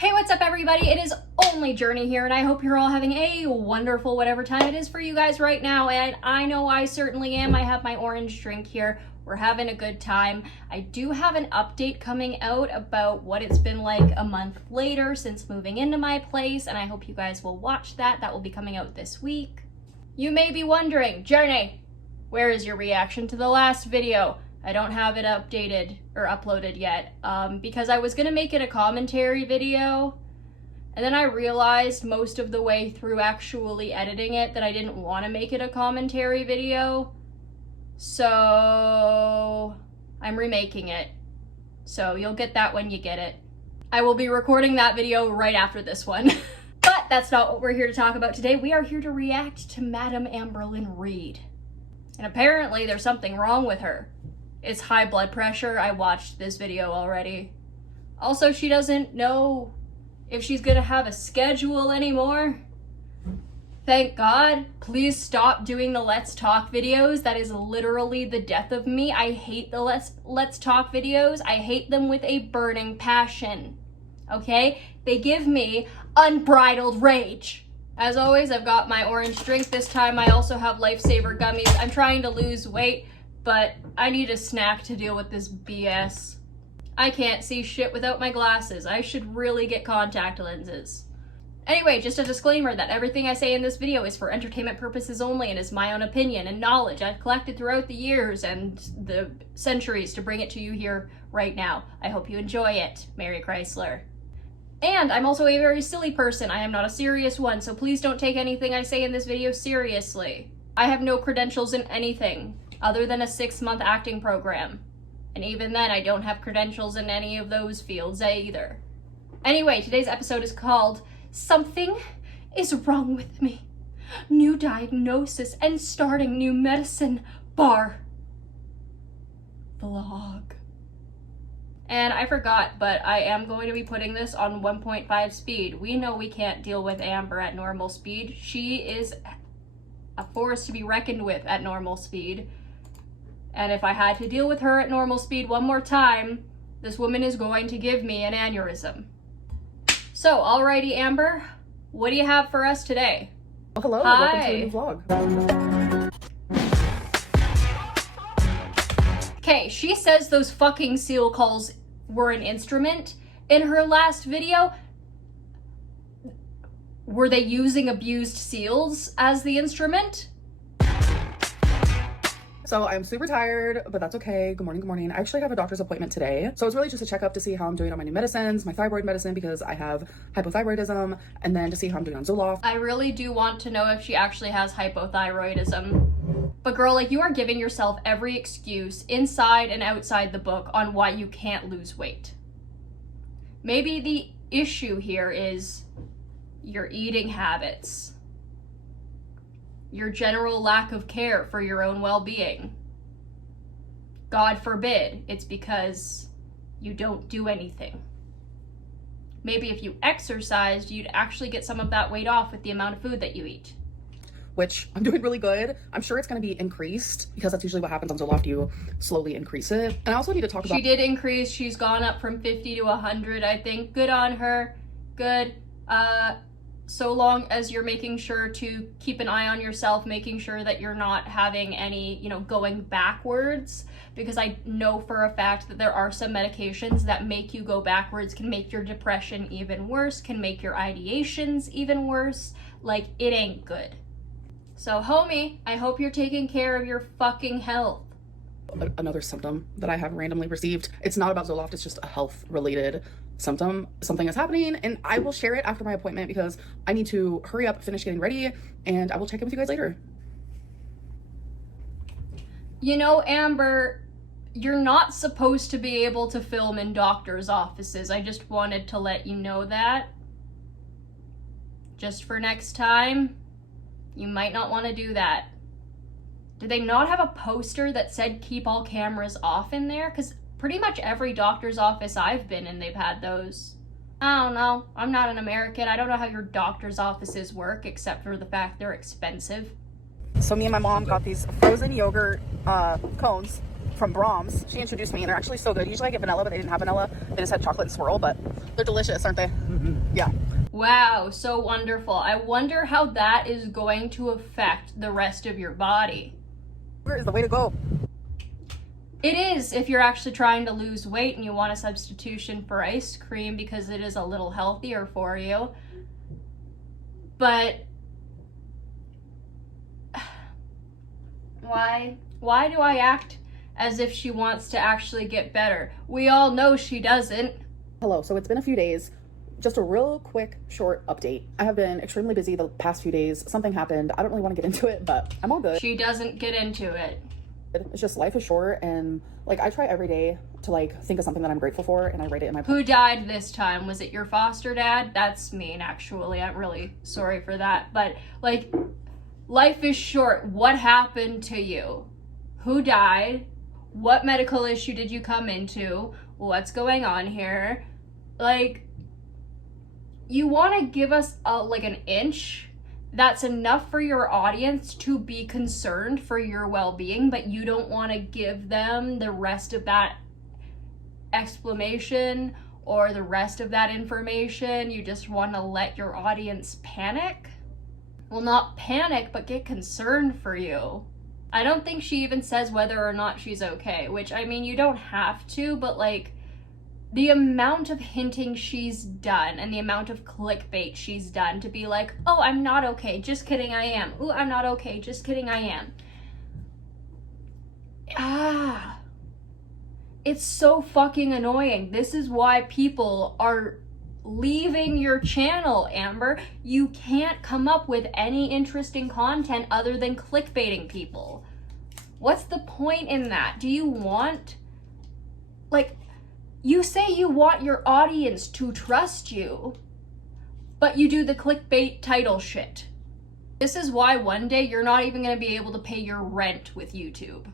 Hey, what's up everybody? It is only Journey here, and I hope you're all having a wonderful whatever time it is for you guys right now, and I know I certainly am. I have my orange drink here. We're having a good time. I do have an update coming out about what it's been like a month later since moving into my place, and I hope you guys will watch that. That will be coming out this week. You may be wondering, Journey, where is your reaction to the last video? I don't have it updated or uploaded yet because I was gonna make it a commentary video, and then I realized most of the way through actually editing it that I didn't want to make it a commentary video, so I'm remaking it. So you'll get that when you get it. I will be recording that video right after this one. But that's not what we're here to talk about today. We are here to react to Madam Amberlynn Reid. And apparently there's something wrong with her. It's high blood pressure. I watched this video already. Also, she doesn't know if she's gonna have a schedule anymore. Thank God. Please stop doing the Let's Talk videos. That is literally the death of me. I hate the Let's Talk videos. I hate them with a burning passion. Okay? They give me unbridled rage. As always, I've got my orange drink. This time I also have Lifesaver gummies. I'm trying to lose weight, but I need a snack to deal with this BS. I can't see shit without my glasses. I should really get contact lenses. Anyway, just a disclaimer that everything I say in this video is for entertainment purposes only and is my own opinion and knowledge I've collected throughout the years and the centuries to bring it to you here right now. I hope you enjoy it. Merry Chrysler. And I'm also a very silly person. I am not a serious one, so please don't take anything I say in this video seriously. I have no credentials in anything other than a 6-month acting program. And even then, I don't have credentials in any of those fields either. Anyway, today's episode is called Something is Wrong with Me. New diagnosis and starting new medicine bar vlog. And I forgot, but I am going to be putting this on 1.5 speed. We know we can't deal with Amber at normal speed. She is a force to be reckoned with at normal speed. And if I had to deal with her at normal speed one more time, this woman is going to give me an aneurysm. So, alrighty, Amber, what do you have for us today? Oh, hello, hi. welcome to a new vlog. Okay, she says those fucking seal calls were an instrument in her last video. Were they using abused seals as the instrument? So I'm super tired, but that's okay. Good morning, good morning. I actually have a doctor's appointment today. So it's really just a checkup to see how I'm doing on my new medicines, my thyroid medicine, because I have hypothyroidism, and then to see how I'm doing on Zoloft. I really do want to know if she actually has hypothyroidism. But girl, like, you are giving yourself every excuse inside and outside the book on why you can't lose weight. Maybe the issue here is your eating habits. Your general lack of care for your own well-being. God forbid it's because you don't do anything. Maybe if you exercised, you'd actually get some of that weight off with the amount of food that you eat. Which I'm doing really good. I'm sure it's going to be increased because that's usually what happens on Zoloft. You slowly increase it. And I also need to talk about... She did increase. She's gone up from 50 to 100, I think. Good on her. Good. So long as you're making sure to keep an eye on yourself, making sure that you're not having any, going backwards, because I know for a fact that there are some medications that make you go backwards, can make your depression even worse, can make your ideations even worse. Like, it ain't good. So homie, I hope you're taking care of your fucking health. Another symptom that I have randomly received. It's not about Zoloft, it's just a health related symptom. Something is happening and I will share it after my appointment because I need to hurry up, finish getting ready, and I will check in with you guys later. Amber, you're not supposed to be able to film in doctor's offices. I just wanted to let you know that. Just for next time, you might not want to do that. Did they not have a poster that said keep all cameras off in there? Because pretty much every doctor's office I've been in, they've had those. I don't know. I'm not an American. I don't know how your doctor's offices work, except for the fact they're expensive. So me and my mom got these frozen yogurt cones from Brahms. She introduced me, and they're actually so good. Usually I get vanilla, but they didn't have vanilla. They just had chocolate and swirl, but they're delicious, aren't they? Yeah. Wow, so wonderful. I wonder how that is going to affect the rest of your body. Where is the way to go? It is if you're actually trying to lose weight and you want a substitution for ice cream because it is a little healthier for you. But why do I act as if she wants to actually get better? We all know she doesn't. Hello, so it's been a few days. Just a real quick, short update. I have been extremely busy the past few days. Something happened. I don't really want to get into it, but I'm all good. She doesn't get into it. It's just life is short, and like I try every day to like think of something that I'm grateful for, and I write it in my. Who died this time? Was it your foster dad? That's mean, actually. I'm really sorry for that. But like, life is short. What happened to you? Who died? What medical issue did you come into? What's going on here? Like, you want to give us like an inch that's enough for your audience to be concerned for your well-being, but you don't want to give them the rest of that explanation or the rest of that information. You just want to let your audience panic. Well, not panic, but get concerned for you. I don't think she even says whether or not she's okay, which, I mean, you don't have to, but like, the amount of hinting she's done and the amount of clickbait she's done to be like, oh, I'm not okay, just kidding, I am. Ooh, I'm not okay, just kidding, I am. It's so fucking annoying. This is why people are leaving your channel, Amber. You can't come up with any interesting content other than clickbaiting people. What's the point in that? Do you want, like, you say you want your audience to trust you, but you do the clickbait title shit. This is why one day you're not even going to be able to pay your rent with YouTube.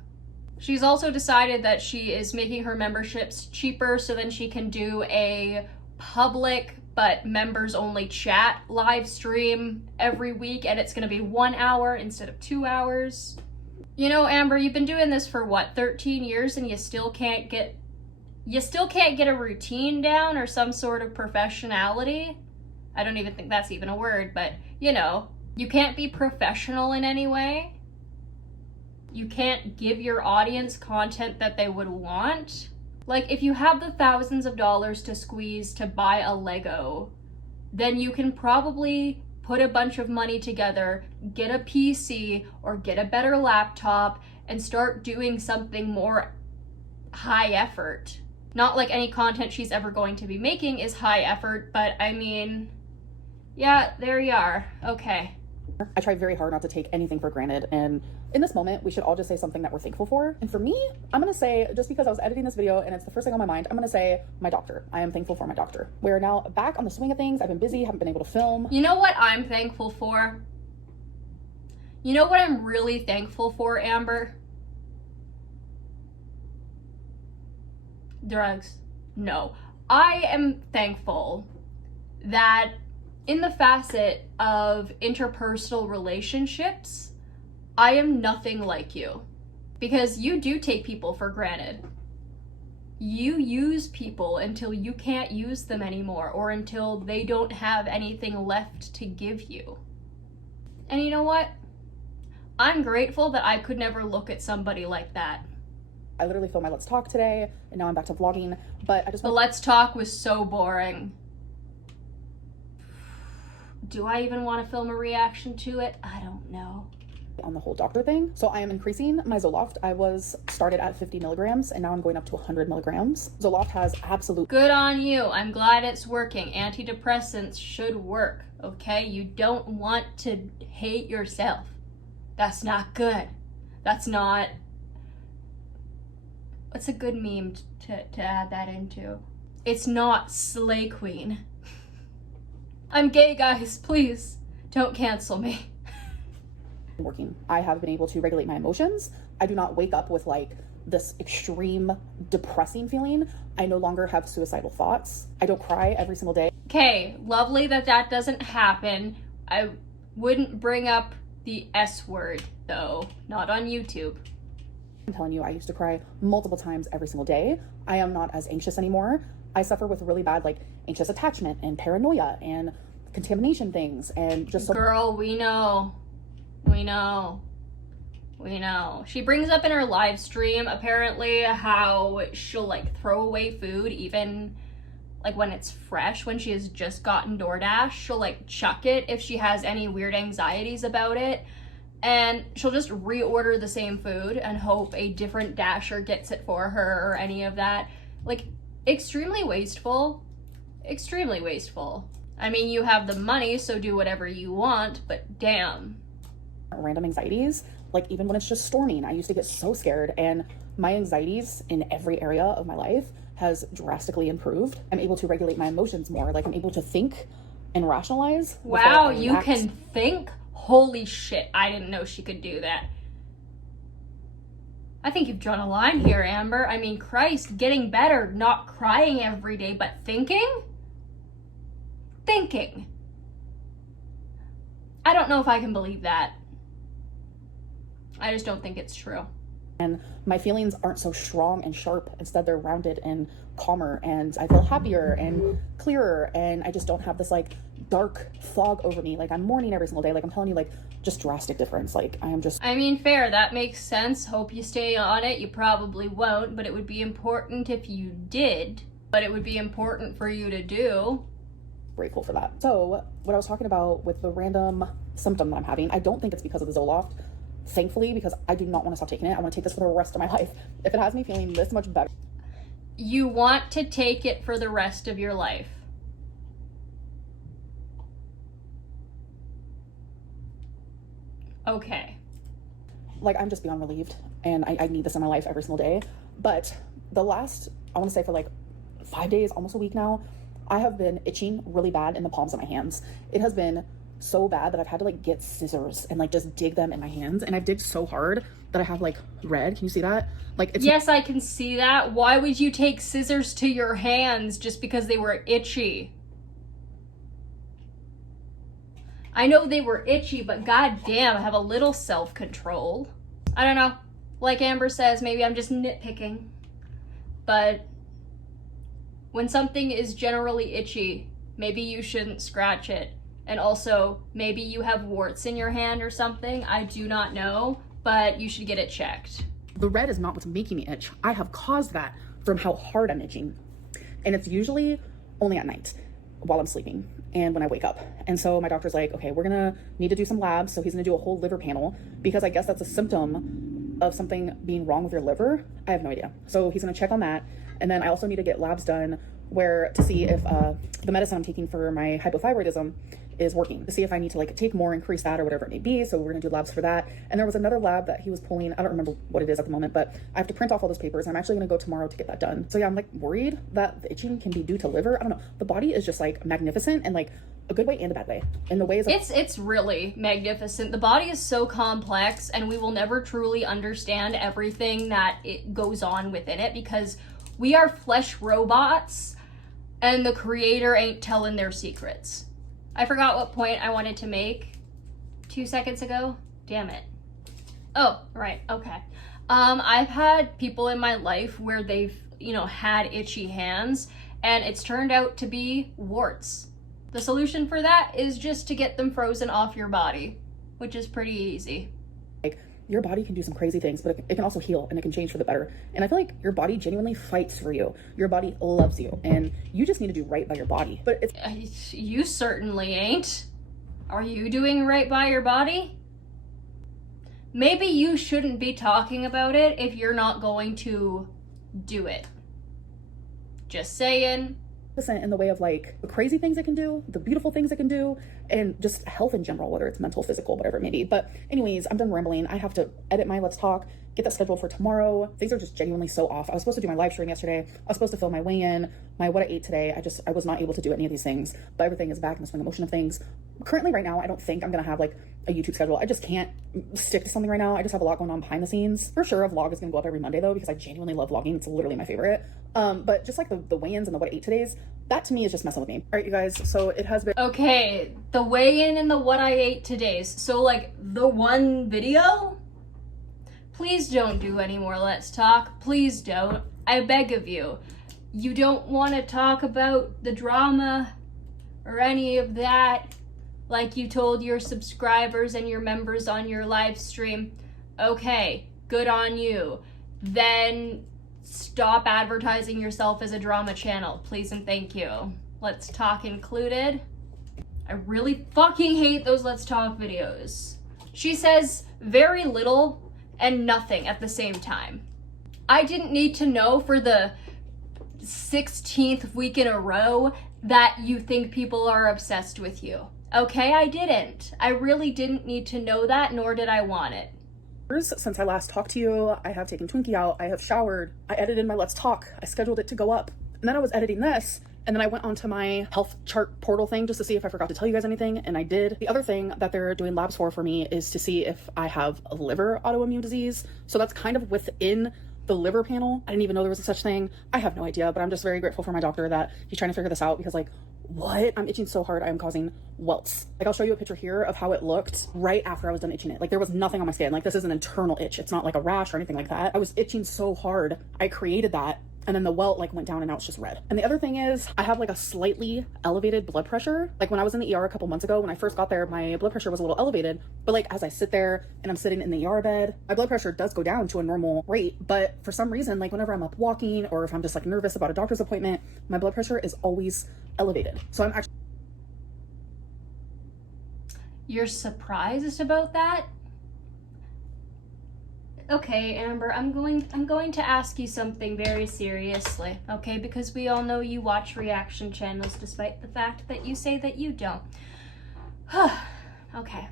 She's also decided that she is making her memberships cheaper so then she can do a public but members only chat live stream every week, and it's going to be 1 hour instead of 2 hours. You know, Amber, you've been doing this for what, 13 years, and you still can't get a routine down or some sort of professionality. I don't even think that's even a word, but you know, you can't be professional in any way. You can't give your audience content that they would want. Like, if you have the thousands of dollars to squeeze to buy a Lego, then you can probably put a bunch of money together, get a PC or get a better laptop, and start doing something more high effort. Not like any content she's ever going to be making is high effort, but I mean, yeah, there you are. Okay. I try very hard not to take anything for granted, and in this moment, we should all just say something that we're thankful for. And for me, I'm gonna say, just because I was editing this video and it's the first thing on my mind, I'm gonna say my doctor. I am thankful for my doctor. We're now back on the swing of things. I've been busy, haven't been able to film. You know what I'm thankful for? You know what I'm really thankful for, Amber? Drugs. No. I am thankful that in the facet of interpersonal relationships, I am nothing like you. Because you do take people for granted. You use people until you can't use them anymore, or until they don't have anything left to give you. And you know what? I'm grateful that I could never look at somebody like that. I literally filmed my Let's Talk today, and now I'm back to vlogging, but I just... The Let's Talk was so boring. Do I even want to film a reaction to it? I don't know. On the whole doctor thing. So I am increasing my Zoloft. I was started at 50 milligrams, and now I'm going up to 100 milligrams. Zoloft has absolute... Good on you. I'm glad it's working. Antidepressants should work, okay? You don't want to hate yourself. That's not good. That's not... What's a good meme to add that into? It's not Slay Queen. I'm gay, guys. Please, don't cancel me. Working. I have been able to regulate my emotions. I do not wake up with like this extreme depressing feeling. I no longer have suicidal thoughts. I don't cry every single day. Okay, lovely that doesn't happen. I wouldn't bring up the S word, though. Not on YouTube. I'm telling you, I used to cry multiple times every single day. I am not as anxious anymore. I suffer with really bad like anxious attachment and paranoia and contamination things and just so. Girl, we know. We know. We know. She brings up in her live stream apparently how she'll like throw away food even like when it's fresh, when she has just gotten DoorDash. She'll like chuck it if she has any weird anxieties about it. And she'll just reorder the same food and hope a different dasher gets it for her or any of that. Like, extremely wasteful. Extremely wasteful. I mean, you have the money, so do whatever you want, but damn. Random anxieties, like even when it's just storming, I used to get so scared, and my anxieties in every area of my life has drastically improved. I'm able to regulate my emotions more. Like, I'm able to think and rationalize. Wow, you can think? Holy shit, I didn't know she could do that. I think you've drawn a line here, Amber. I mean, Christ, getting better, not crying every day, but thinking? Thinking. I don't know if I can believe that. I just don't think it's true. And my feelings aren't so strong and sharp. Instead, they're rounded and calmer, and I feel happier and clearer, and I just don't have this like dark fog over me. Like, I'm mourning every single day. Like, I'm telling you, like, just drastic difference. Like, I am just. I mean, fair. That makes sense. Hope you stay on it. You probably won't, but it would be important if you did. But it would be important for you to do. Grateful for that. So, what I was talking about with the random symptom that I'm having, I don't think it's because of the Zoloft. Thankfully, because I do not want to stop taking it. I want to take this for the rest of my life. If it has me feeling this much better. You want to take it for the rest of your life. Okay. Like, I'm just beyond relieved, and I need this in my life every single day. But the last, I want to say for like 5 days, almost a week now, I have been itching really bad in the palms of my hands. It has been so bad that I've had to like get scissors and like just dig them in my hands, and I've digged so hard that I have like red. Can you see that? Like, it's. Yes, I can see that. Why would you take scissors to your hands just because they were itchy? I know they were itchy, but goddamn, have a little self-control. I don't know. Like Amber says, maybe I'm just nitpicking. But when something is generally itchy, maybe you shouldn't scratch it. And also, maybe you have warts in your hand or something. I do not know, but you should get it checked. The red is not what's making me itch. I have caused that from how hard I'm itching. And it's usually only at night while I'm sleeping and when I wake up. And so my doctor's like, okay, we're gonna need to do some labs. So he's gonna do a whole liver panel, because I guess that's a symptom of something being wrong with your liver. I have no idea. So he's gonna check on that. And then I also need to get labs done where to see if the medicine I'm taking for my hypothyroidism is working, to see if I need to like take more, increase that, or whatever it may be. So we're gonna do labs for that. And there was another lab that he was pulling. I don't remember what it is at the moment, but I have to print off all those papers, and I'm actually gonna go tomorrow to get that done. So yeah, I'm like worried that the itching can be due to liver. I don't know. The body is just like magnificent, and like a good way and a bad way. And the ways it's really magnificent. The body is so complex, and we will never truly understand everything that it goes on within it, because we are flesh robots, and the creator ain't telling their secrets. I forgot what point I wanted to make 2 seconds ago. Damn it. Oh, right. Okay. I've had people in my life where they've, had itchy hands, and it's turned out to be warts. The solution for that is just to get them frozen off your body, which is pretty easy. Like, your body can do some crazy things, but it can also heal, and it can change for the better. And I feel like your body genuinely fights for you. Your body loves you, and you just need to do right by your body. But it's you certainly ain't. Are you doing right by your body? Maybe you shouldn't be talking about it if you're not going to do it. Just saying. in the way of like the crazy things it can do, the beautiful things it can do, and just health in general, whether it's mental, physical, whatever it may be. But anyways, I'm done rambling. I have to edit my Let's Talk, get that scheduled for tomorrow. Things are just genuinely so off. I was supposed to do my live stream yesterday. I was supposed to film my weigh-in, my what I ate today. I was not able to do any of these things, but everything is back in the swing of motion of things. Currently right now, I don't think I'm gonna have like a YouTube schedule. I just can't stick to something right now. I just have a lot going on behind the scenes. For sure, a vlog is gonna go up every Monday though, because I genuinely love vlogging. It's literally my favorite. But just like the weigh-ins and the what I ate today's, that to me is just messing with me. All right, you guys, so it has been... Okay, the weigh-in and the what I ate today's. So like the one video, Please don't do any more Let's Talk. Please don't. I beg of you. You don't want to talk about the drama or any of that like you told your subscribers and your members on your live stream. Okay, good on you. Then stop advertising yourself as a drama channel, please and thank you. Let's Talk included. I really fucking hate those Let's Talk videos. She says very little and nothing at the same time. I didn't need to know for the 16th week in a row that you think people are obsessed with you. Okay, I didn't. I really didn't need to know that, nor did I want it. Since I last talked to you, I have taken Twinkie out, I have showered, I edited my Let's Talk, I scheduled it to go up, and then I was editing this, and then I went onto my health chart portal thing just to see if I forgot to tell you guys anything, and I did. The other thing that they're doing labs for me is to see if I have a liver autoimmune disease, so that's kind of within the liver panel. I didn't even know there was a such thing. I have no idea, but I'm just very grateful for my doctor that he's trying to figure this out, because like, what? I'm itching so hard I am causing welts. Like, I'll show you a picture here of how it looked right after I was done itching it. Like, there was nothing on my skin. Like, this is an internal itch. It's not like a rash or anything like that. I was itching so hard. I created that, and then the welt like went down and now it's just red. And the other thing is I have like a slightly elevated blood pressure. Like when I was in the ER a couple months ago, when I first got there, my blood pressure was a little elevated, but like as I sit there and I'm sitting in the ER bed, my blood pressure does go down to a normal rate. But for some reason, like whenever I'm up walking or if I'm just like nervous about a doctor's appointment, my blood pressure is always elevated. So I'm actually... You're surprised about that? Okay, Amber, I'm going to ask you something very seriously, okay? Because we all know you watch reaction channels despite the fact that you say that you don't. Okay.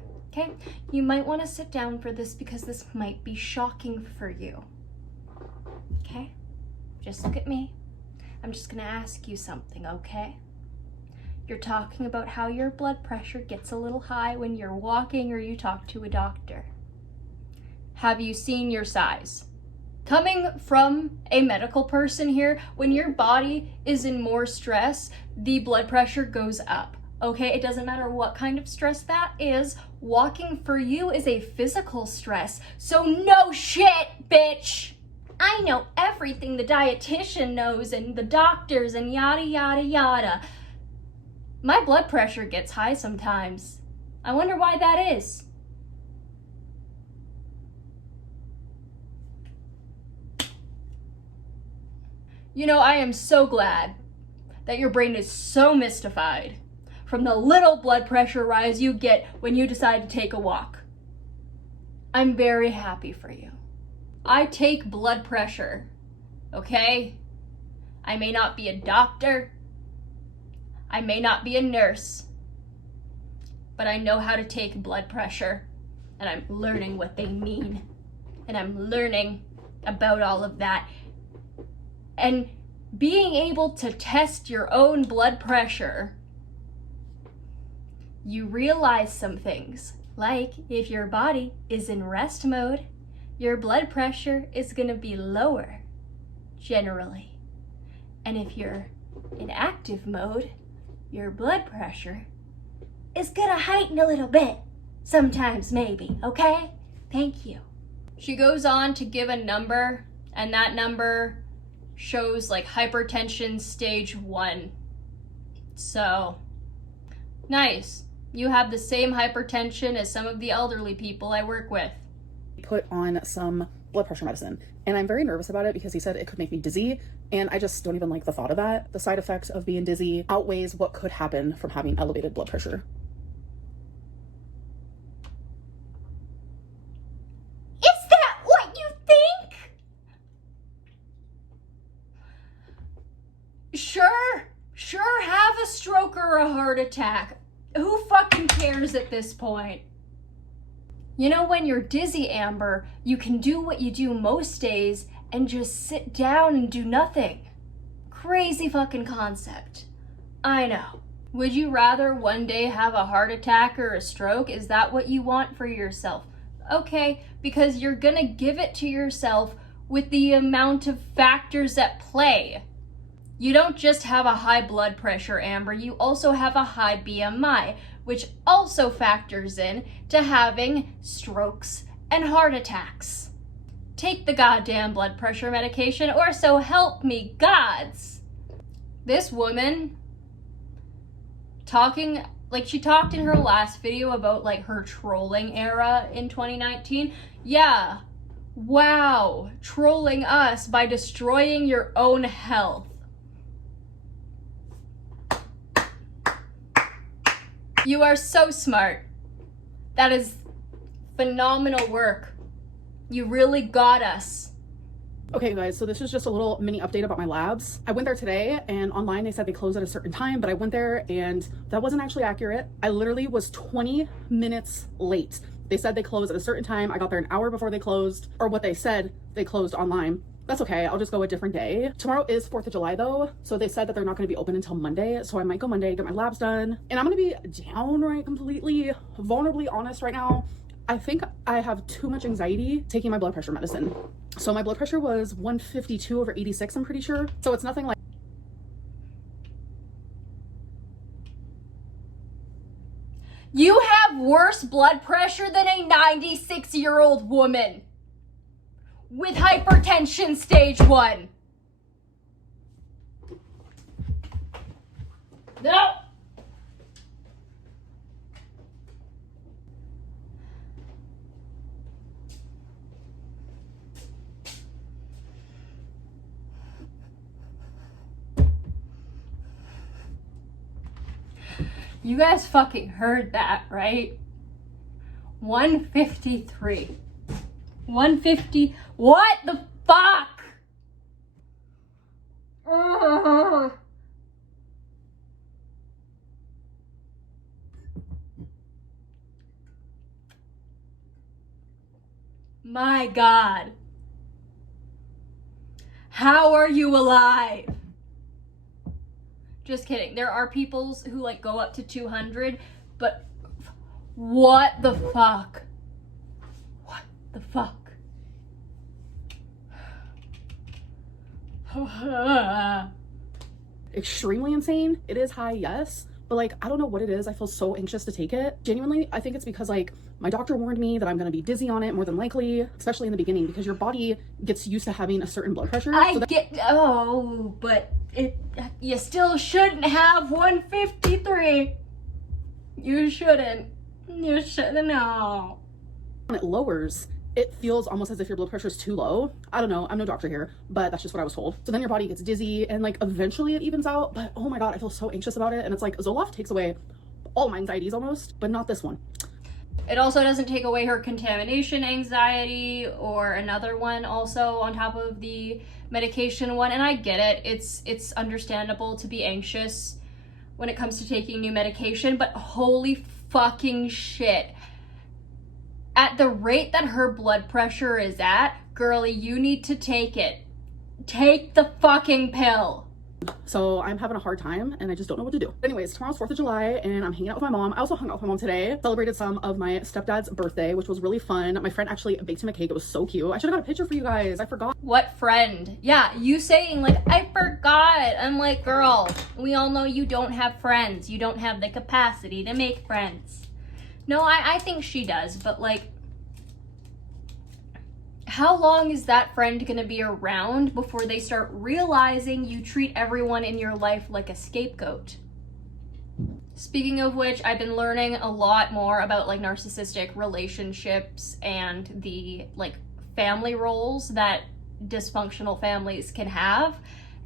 You might want to sit down for this because this might be shocking for you. Okay? Just look at me. I'm just going to ask you something, okay? You're talking about how your blood pressure gets a little high when you're walking or you talk to a doctor. Have you seen your size? Coming from a medical person here, when your body is in more stress, the blood pressure goes up. Okay, it doesn't matter what kind of stress that is. Walking for you is a physical stress. So no shit, bitch. I know everything the dietitian knows and the doctors and yada, yada, yada. My blood pressure gets high sometimes. I wonder why that is. You know, I am so glad that your brain is so mystified from the little blood pressure rise you get when you decide to take a walk. I'm very happy for you. I take blood pressure, okay? I may not be a doctor. I may not be a nurse. But I know how to take blood pressure, and I'm learning what they mean. And I'm learning about all of that. And being able to test your own blood pressure, you realize some things. Like if your body is in rest mode, your blood pressure is going to be lower, generally. And if you're in active mode, your blood pressure is going to heighten a little bit. Sometimes, maybe, okay? Thank you. She goes on to give a number, and that number shows like hypertension stage 1. So, nice. You have the same hypertension as some of the elderly people I work with. Put on some blood pressure medicine, and I'm very nervous about it because he said it could make me dizzy, and I just don't even like the thought of that. The side effects of being dizzy outweighs what could happen from having elevated blood pressure. Is that what you think? Sure, have a stroke or a heart attack. Who fucking cares at this point? You know, when you're dizzy, Amber, you can do what you do most days and just sit down and do nothing. Crazy fucking concept. I know. Would you rather one day have a heart attack or a stroke? Is that what you want for yourself? Okay, because you're gonna give it to yourself with the amount of factors at play. You don't just have a high blood pressure, Amber, you also have a high BMI, which also factors in to having strokes and heart attacks. take the goddamn blood pressure medication, or so help me gods. This woman talking, like, she talked in her last video about like her trolling era in 2019. Yeah, wow, trolling us by destroying your own health. You are so smart. That is phenomenal work. You really got us. Okay guys, so this is just a little mini update about my labs. I went there today and online they said they close at a certain time, but I went there and that wasn't actually accurate. I literally was 20 minutes late. They said they close at a certain time. I got there an hour before they closed, or what they said they closed online. That's okay, I'll just go a different day. Tomorrow is 4th of July though, so they said that they're not gonna be open until Monday, so I might go Monday, get my labs done. And I'm gonna be downright completely, vulnerably honest right now. I think I have too much anxiety taking my blood pressure medicine. So my blood pressure was 152/86, I'm pretty sure. So it's nothing like. You have worse blood pressure than a 96-year-old woman with hypertension stage 1. No. You guys fucking heard that, right? 153. 150. What the fuck? Ugh. My God. How are you alive? Just kidding. There are people who like go up to 200, but what the fuck? What the fuck? Extremely insane. It is high, yes, but like I don't know what it is. I feel so anxious to take it. Genuinely, I think it's because like my doctor warned me that I'm gonna be dizzy on it more than likely, especially in the beginning, because your body gets used to having a certain blood pressure. But you still shouldn't have 153. You shouldn't. You shouldn't know. When it lowers, it feels almost as if your blood pressure is too low. I don't know, I'm no doctor here, but that's just what I was told. So then your body gets dizzy and like eventually it evens out, but oh my God, I feel so anxious about it. And it's like Zoloft takes away all my anxieties almost, but not this one. It also doesn't take away her contamination anxiety or another one also on top of the medication one. And I get it. It's understandable to be anxious when it comes to taking new medication, but holy fucking shit. At the rate that her blood pressure is at, girlie, you need to take it. Take the fucking pill. So I'm having a hard time and I just don't know what to do. Anyways, tomorrow's 4th of July and I'm hanging out with my mom. I also hung out with my mom today. Celebrated some of my stepdad's birthday, which was really fun. My friend actually baked him a cake. It was so cute. I should have got a picture for you guys. I forgot. What friend? Yeah, you saying like, I forgot. I'm like, girl, we all know you don't have friends. You don't have the capacity to make friends. No, I think she does, but like, how long is that friend gonna be around before they start realizing you treat everyone in your life like a scapegoat? Speaking of which, I've been learning a lot more about like narcissistic relationships and the like family roles that dysfunctional families can have.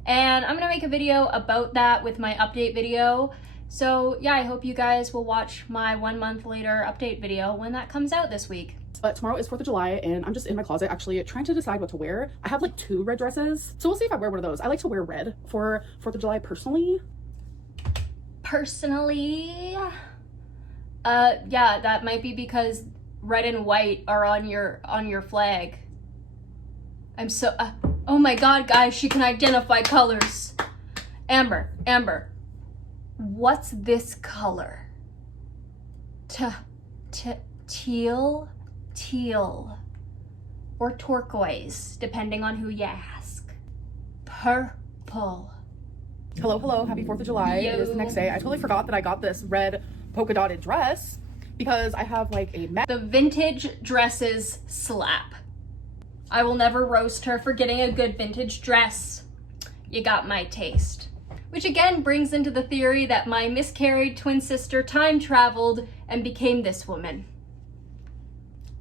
And I'm gonna make a video about that with my update video. So yeah, I hope you guys will watch my 1 month later update video when that comes out this week. But tomorrow is 4th of July and I'm just in my closet actually trying to decide what to wear. I have like 2 red dresses, so we'll see if I wear one of those. I like to wear red for 4th of July personally. Yeah, that might be because red and white are on your flag. I'm so oh my God, guys, she can identify colors. Amber, what's this color? Teal or turquoise, depending on who you ask. Purple. Hello, happy 4th of July. Yo. It is the next day. I totally forgot that I got this red polka dotted dress because I have like a the vintage dresses slap. I will never roast her for getting a good vintage dress. You got my taste. Which again brings into the theory that my miscarried twin sister time traveled and became this woman.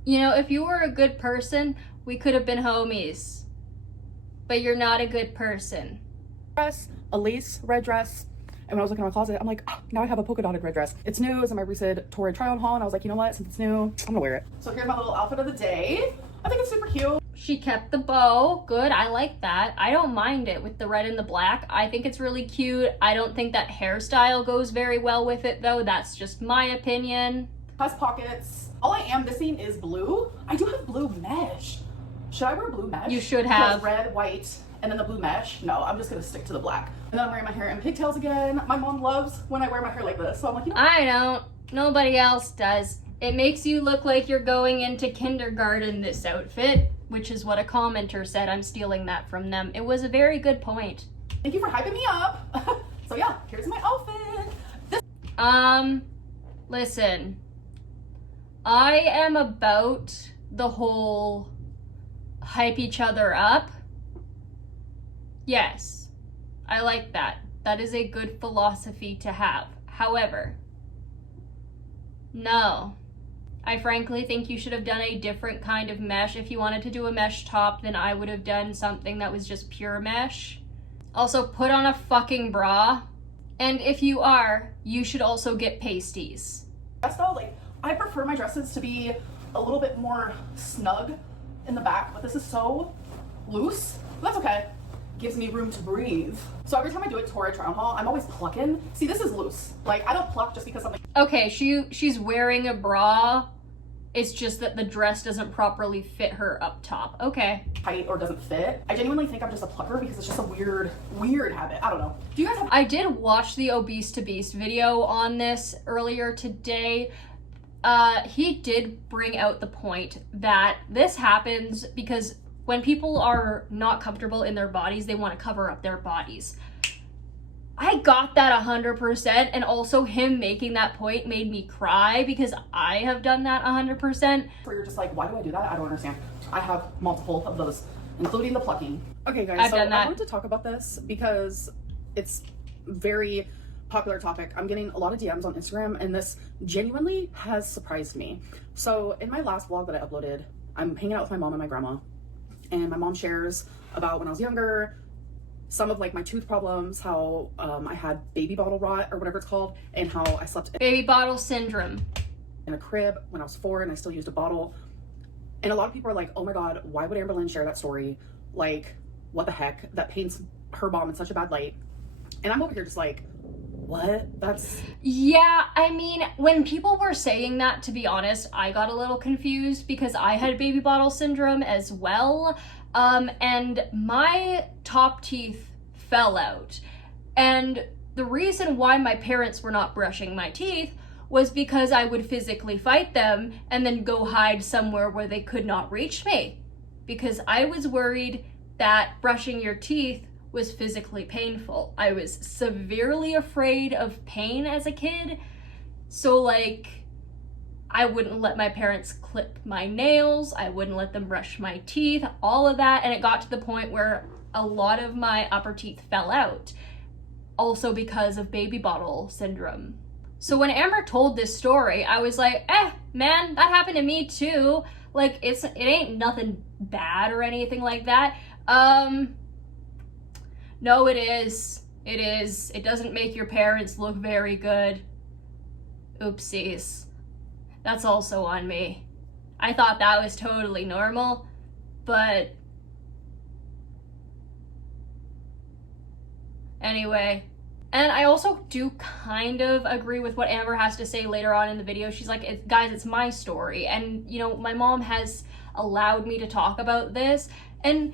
You know, if you were a good person, we could have been homies. But you're not a good person. Dress, a lace red dress. And when I was looking in my closet, I'm like, oh, now I have a polka dotted red dress. It's new. It's in my recent Torrid try-on haul. And I was like, you know what? Since it's new, I'm gonna wear it. So here's my little outfit of the day. I think it's super cute. She kept the bow. Good, I like that. I don't mind it with the red and the black. I think it's really cute. I don't think that hairstyle goes very well with it though. That's just my opinion. Has pockets. All I am missing is blue. I do have blue mesh. Should I wear blue mesh? You should have. Red, white, and then the blue mesh. No, I'm just gonna stick to the black. And then I'm wearing my hair in pigtails again. My mom loves when I wear my hair like this. So I'm like, you know. I don't. Nobody else does. It makes you look like you're going into kindergarten, this outfit, which is what a commenter said. I'm stealing that from them. It was a very good point. Thank you for hyping me up. So yeah, here's my outfit. Listen. I am about the whole hype each other up. Yes, I like that. That is a good philosophy to have. However, no. I frankly think you should have done a different kind of mesh. If you wanted to do a mesh top, then I would have done something that was just pure mesh. Also, put on a fucking bra. And if you are, you should also get pasties. That's all. Like, I prefer my dresses to be a little bit more snug in the back, but this is so loose. But that's okay. Gives me room to breathe. So every time I do a Torrid try-on haul, I'm always plucking. See, this is loose. Like, I don't pluck just because something. Okay, she's wearing a bra. It's just that the dress doesn't properly fit her up top. Okay. Tight or doesn't fit. I genuinely think I'm just a plucker because it's just a weird habit. I don't know. Do you guys have? I did watch the Obese to Beast video on this earlier today. He did bring out the point that this happens because when people are not comfortable in their bodies, they want to cover up their bodies. I got that 100%, and also him making that point made me cry because I have done that 100%. Where you're just like, why do I do that? I don't understand. I have multiple of those, including the plucking. Okay, guys, I've so done that. I wanted to talk about this because it's very popular topic. I'm getting a lot of DMs on Instagram, and this genuinely has surprised me. So in my last vlog that I uploaded, I'm hanging out with my mom and my grandma, and my mom shares about when I was younger, some of like my tooth problems, how I had baby bottle rot or whatever it's called, and how I slept Baby bottle syndrome in a crib when I was 4 and I still used a bottle. And a lot of people are like, oh my god, why would Amber Lynn share that story? Like, what the heck? That paints her mom in such a bad light. And I'm over here just like, what? That's... Yeah, I mean, when people were saying that, to be honest, I got a little confused because I had baby bottle syndrome as well. And my top teeth fell out. And the reason why my parents were not brushing my teeth was because I would physically fight them and then go hide somewhere where they could not reach me. Because I was worried that brushing your teeth was physically painful. I was severely afraid of pain as a kid. So like, I wouldn't let my parents clip my nails. I wouldn't let them brush my teeth, all of that. And it got to the point where a lot of my upper teeth fell out. Also because of baby bottle syndrome. So when Amber told this story, I was like, man, that happened to me too. Like, it ain't nothing bad or anything like that. No, it is. It is. It doesn't make your parents look very good. Oopsies. That's also on me. I thought that was totally normal, but anyway. And I also do kind of agree with what Amber has to say later on in the video. She's like, guys, it's my story. And, you know, my mom has allowed me to talk about this. And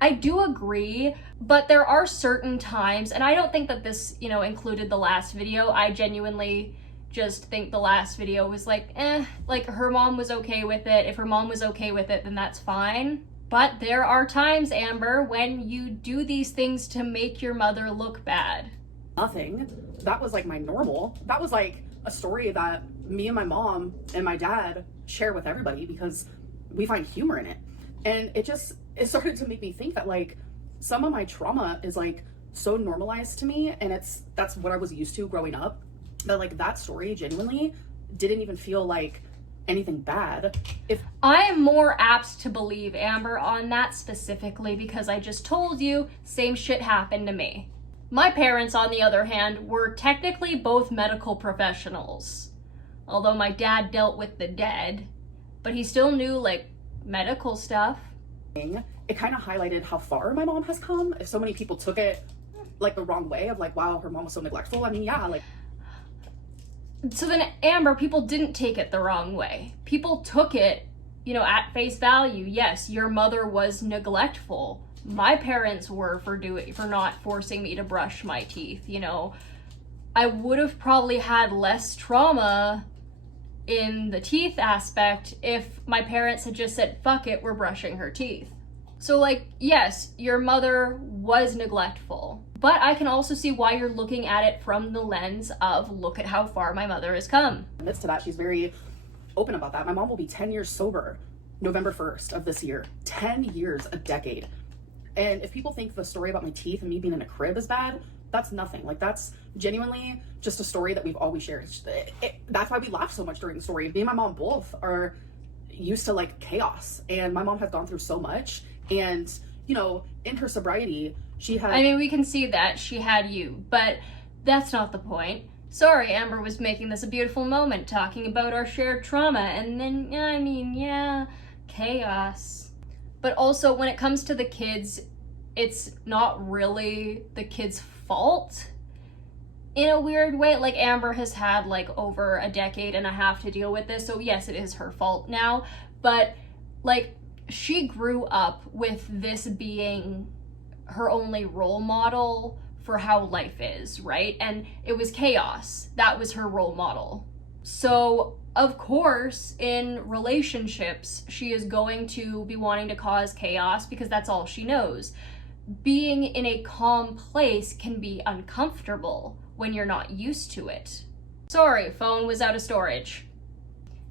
I do agree, but there are certain times, and I don't think that this, you know, included the last video. I genuinely just think the last video was like, like her mom was okay with it. If her mom was okay with it, then that's fine. But there are times, Amber, when you do these things to make your mother look bad. Nothing. That was like my normal. That was like a story that me and my mom and my dad share with everybody because we find humor in it. And it started to make me think that like some of my trauma is like so normalized to me, and that's what I was used to growing up, that like that story genuinely didn't even feel like anything bad. If I am more apt to believe Amber on that specifically because I just told you same shit happened to me. My parents, on the other hand, were technically both medical professionals. Although my dad dealt with the dead, but he still knew like medical stuff. it kind of highlighted how far my mom has come. If so many people took it like the wrong way of like, wow, her mom was so neglectful. I mean, yeah, like. So then, Amber, people didn't take it the wrong way. People took it, you know, at face value. Yes, your mother was neglectful. My parents were for not forcing me to brush my teeth, you know. I would have probably had less trauma in the teeth aspect if my parents had just said, fuck it, we're brushing her teeth. So like, yes, your mother was neglectful, but I can also see why you're looking at it from the lens of, look at how far my mother has come. Amidst to that, she's very open about that. My mom will be 10 years sober November 1st of this year. 10 years, a decade. And if people think the story about my teeth and me being in a crib is bad, that's nothing. Like, that's genuinely just a story that we've always shared. That's why we laugh so much during the story. Me and my mom both are used to like chaos, and my mom has gone through so much. And, you know, in her sobriety, she had... I mean, we can see that she had you, but that's not the point. Sorry, Amber was making this a beautiful moment, talking about our shared trauma, and then, I mean, yeah, chaos. But also, when it comes to the kids, it's not really the kids' fault in a weird way. Like, Amber has had, like, over a decade and a half to deal with this, so yes, it is her fault now, but, like, she grew up with this being her only role model for how life is, right? And it was chaos. That was her role model. So, of course, in relationships, she is going to be wanting to cause chaos because that's all she knows. Being in a calm place can be uncomfortable when you're not used to it. Sorry, phone was out of storage.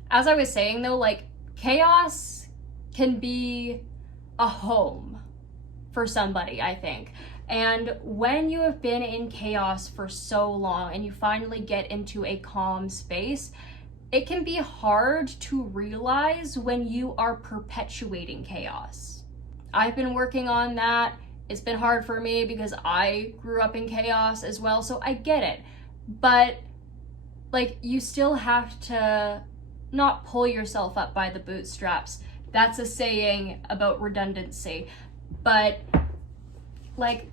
As I was saying though, like, chaos can be a home for somebody, I think. And when you have been in chaos for so long and you finally get into a calm space, it can be hard to realize when you are perpetuating chaos. I've been working on that. It's been hard for me because I grew up in chaos as well, so I get it. But, like, you still have to not pull yourself up by the bootstraps. That's a saying about redundancy. But, like,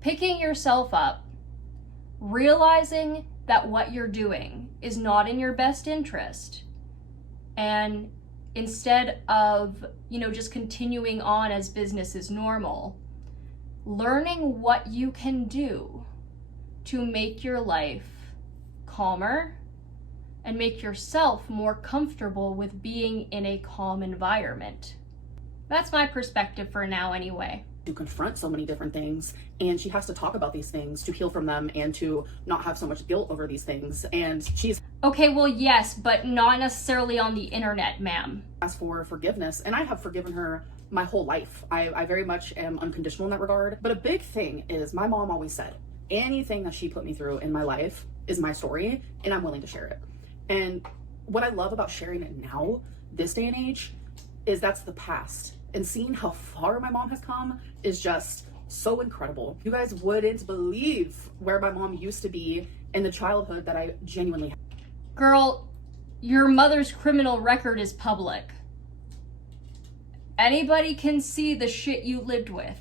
picking yourself up, realizing that what you're doing is not in your best interest, and instead of, you know, just continuing on as business as normal, learning what you can do to make your life calmer and make yourself more comfortable with being in a calm environment. That's my perspective for now anyway. To confront so many different things, and she has to talk about these things to heal from them and to not have so much guilt over these things. And she's okay, well, yes, but not necessarily on the internet, ma'am. asked for forgiveness, and I have forgiven her my whole life. I very much am unconditional in that regard. But a big thing is, my mom always said, anything that she put me through in my life is my story, and I'm willing to share it. And what I love about sharing it now, this day and age, is that's the past. And seeing how far my mom has come is just so incredible. You guys wouldn't believe where my mom used to be in the childhood that I genuinely had. Girl, your mother's criminal record is public. Anybody can see the shit you lived with.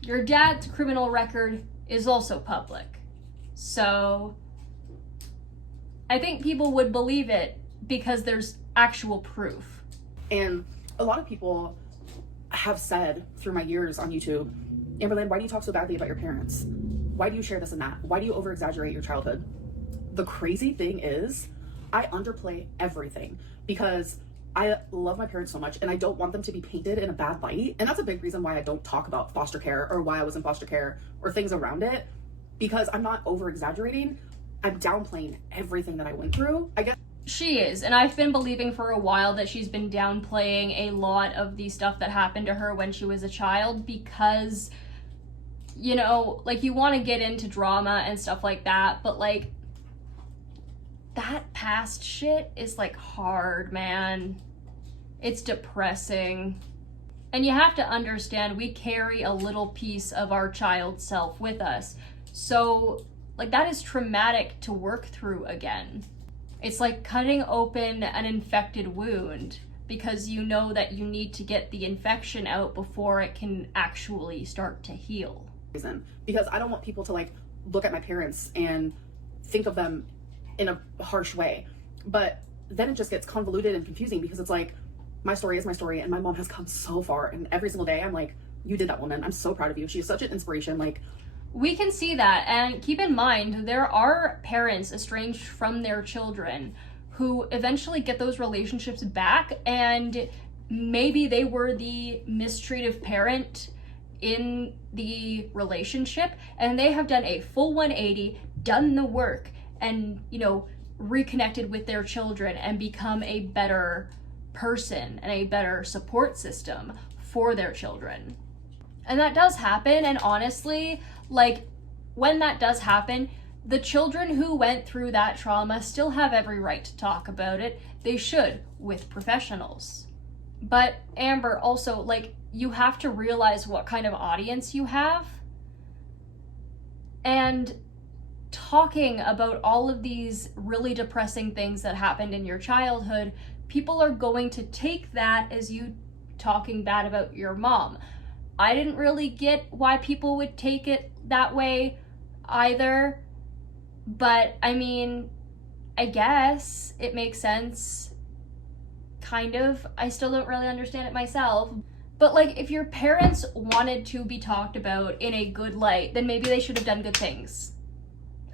Your dad's criminal record is also public. So, I think people would believe it because there's actual proof. And a lot of people have said through my years on YouTube, Amberlynn, why do you talk so badly about your parents? Why do you share this and that? Why do you over exaggerate your childhood? The crazy thing is, I underplay everything because I love my parents so much and I don't want them to be painted in a bad light. And that's a big reason why I don't talk about foster care or why I was in foster care or things around it, because I'm not over exaggerating. I'm downplaying everything that I went through. I guess She is, and I've been believing for a while that she's been downplaying a lot of the stuff that happened to her when she was a child because, you know, like, you want to get into drama and stuff like that, but, like, that past shit is, like, hard, man. It's depressing. And you have to understand, we carry a little piece of our child self with us. So, like, that is traumatic to work through again. It's like cutting open an infected wound because you know that you need to get the infection out before it can actually start to heal. Because I don't want people to, like, look at my parents and think of them in a harsh way. But then it just gets convoluted and confusing because it's like, my story is my story, and my mom has come so far, and every single day I'm like, you did that, woman. I'm so proud of you. She's such an inspiration. Like, we can see that, and keep in mind, there are parents estranged from their children who eventually get those relationships back, and maybe they were the mistreative parent in the relationship, and they have done a full 180, done the work, and, you know, reconnected with their children and become a better person and a better support system for their children. And that does happen, and honestly, like, when that does happen, the children who went through that trauma still have every right to talk about it. They should, with professionals. But Amber, also, like, you have to realize what kind of audience you have. And talking about all of these really depressing things that happened in your childhood, people are going to take that as you talking bad about your mom. I didn't really get why people would take it that way either, but I mean, I guess it makes sense, kind of. I still don't really understand it myself. But, like, if your parents wanted to be talked about in a good light, then maybe they should have done good things.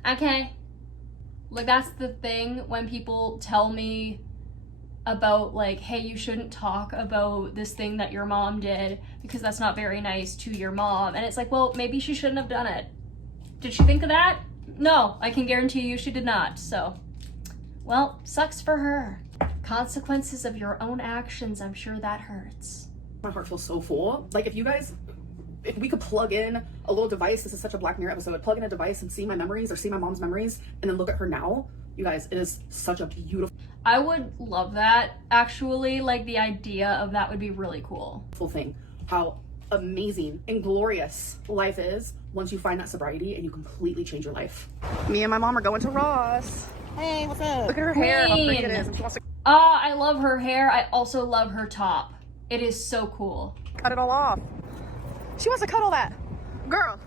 Okay? Like, that's the thing when people tell me about, like, hey, you shouldn't talk about this thing that your mom did because that's not very nice to your mom. And it's like, well, maybe she shouldn't have done it. Did she think of that? No, I can guarantee you she did not. So, well, sucks for her. Consequences of your own actions, I'm sure that hurts. my heart feels so full. Like, if we could plug in a little device, this is such a Black Mirror episode, plug in a device and see my memories or see my mom's memories and then look at her now, you guys, it is such a beautiful I would love that, actually. Like, the idea of that would be really cool. thing. How amazing and glorious life is once you find that sobriety and you completely change your life. Me and my mom are going to Ross. Hey, what's up? Look at her hair, how pretty it is. And she wants to I love her hair. I also love her top. It is so cool. cut it all off. She wants to cut all that. Girl.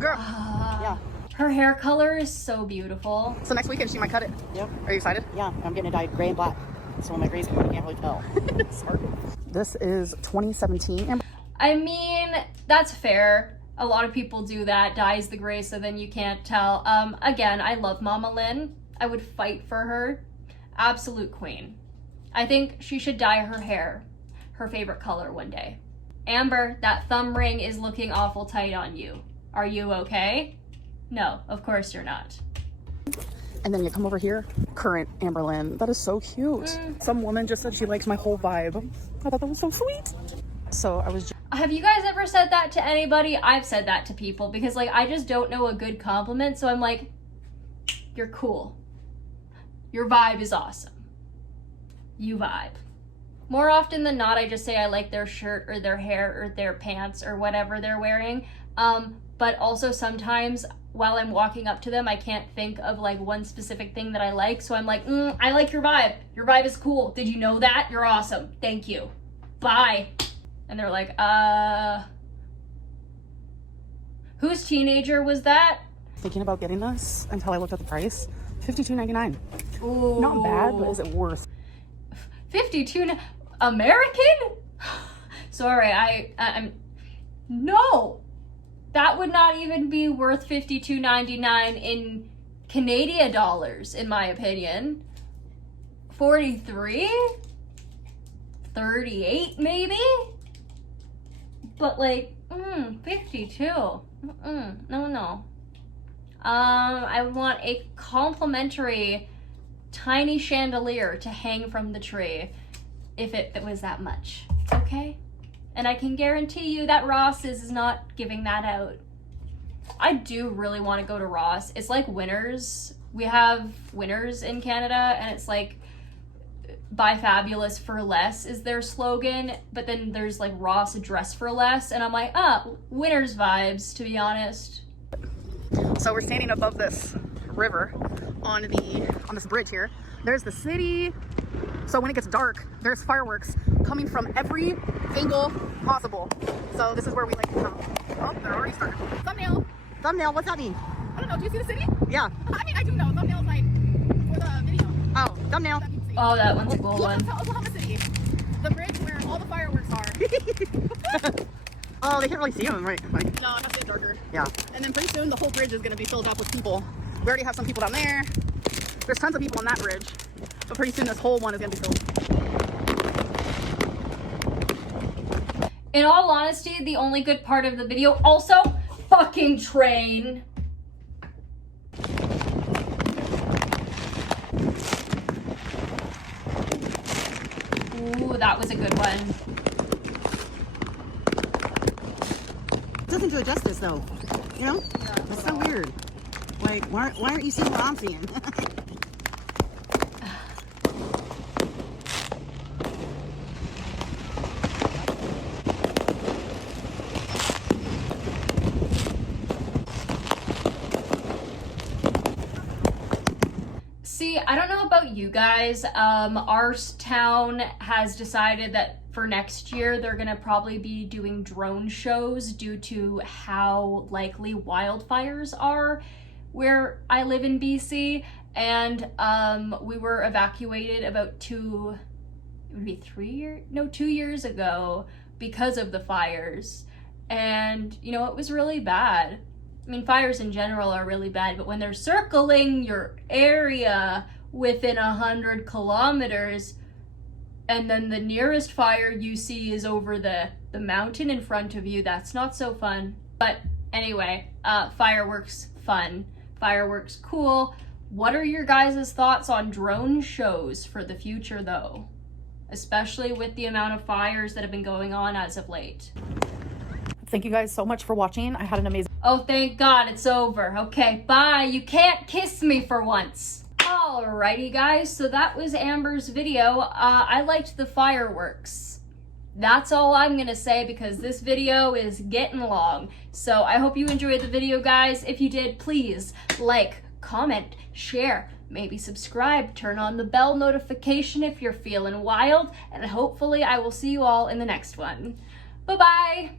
Yeah, Her hair color is so beautiful. So next weekend she might cut it. yep, Are you excited? yeah. I'm getting it dyed gray and black. So when my gray's coming, you can't really tell. Smart. This is 2017. And I mean, that's fair. A lot of people do that, dyes the gray so then you can't tell. Again, I love Mama Lynn. I would fight for her. Absolute queen. I think she should dye her hair her favorite color one day. Amber, that thumb ring is looking awful tight on you. Are you okay? No, of course you're not. And then you come over here, current Amberlynn. That is so cute. Some woman just said she likes my whole vibe. I thought that was so sweet. So I was Have you guys ever said that to anybody? I've said that to people because, like, I just don't know a good compliment. So I'm like, you're cool. Your vibe is awesome. You vibe. More often than not, I just say I like their shirt or their hair or their pants or whatever they're wearing. But also sometimes while I'm walking up to them, I can't think of like one specific thing that I like. So I'm like, I like your vibe. Your vibe is cool. Did you know that? You're awesome. Thank you. Bye. And they're like, whose teenager was that? thinking about getting this until I looked at the price. $52.99. Ooh. Not bad, but is it worth? 52 American? Sorry, I'm no. That would not even be worth $52.99 in Canadian dollars, in my opinion. 43? 38 maybe? But like, 52. No. I would want a complimentary tiny chandelier to hang from the tree if it was that much, okay? And I can guarantee you that Ross is not giving that out. I do really want to go to Ross. It's like Winners. We have Winners in Canada, and it's like buy fabulous for less is their slogan, but then there's like Ross dress for less, and I'm like, Winners vibes, to be honest. So we're standing above this river on this bridge here. There's the city. So when it gets dark, there's fireworks coming from every angle possible. So this is where we like to come. Oh, they're already started. Thumbnail. Thumbnail, what's that mean? I don't know, do you see the city? Yeah. I mean, I do know. Thumbnail's like for the video. Oh, thumbnail. That you can see. Oh, that one's a cool Look one. up to Oklahoma City. The bridge where all the fireworks are. Oh, they can't really see them, right? Like, No, it has to get darker. yeah. And then pretty soon the whole bridge is going to be filled up with people. We already have some people down there. There's tons of people on that bridge. But pretty soon this whole one is going to be filled. In all honesty, the only good part of the video, also, fucking train. Ooh, that was a good one. It doesn't do it justice, though. You know? Yeah, It's so weird. Like, why aren't you seeing what I'm seeing? See, I don't know about you guys. Our town has decided that for next year, they're gonna probably be doing drone shows due to how likely wildfires are where I live in BC. And we were evacuated about 2 years ago because of the fires. And, you know, it was really bad. I mean, fires in general are really bad, but when they're circling your area within 100 kilometers, and then the nearest fire you see is over the mountain in front of you, that's not so fun. But anyway, fireworks fun. Fireworks cool. What are your guys' thoughts on drone shows for the future, though? Especially with the amount of fires that have been going on as of late. Thank you guys so much for watching. I had an amazing... Oh, thank God, it's over. Okay, bye. You can't kiss me for once. Alrighty, guys, so that was Amber's video. I liked the fireworks. That's all I'm gonna say because this video is getting long. So I hope you enjoyed the video, guys. If you did, please like, comment, share, maybe subscribe, turn on the bell notification if you're feeling wild, and hopefully I will see you all in the next one. Bye-bye!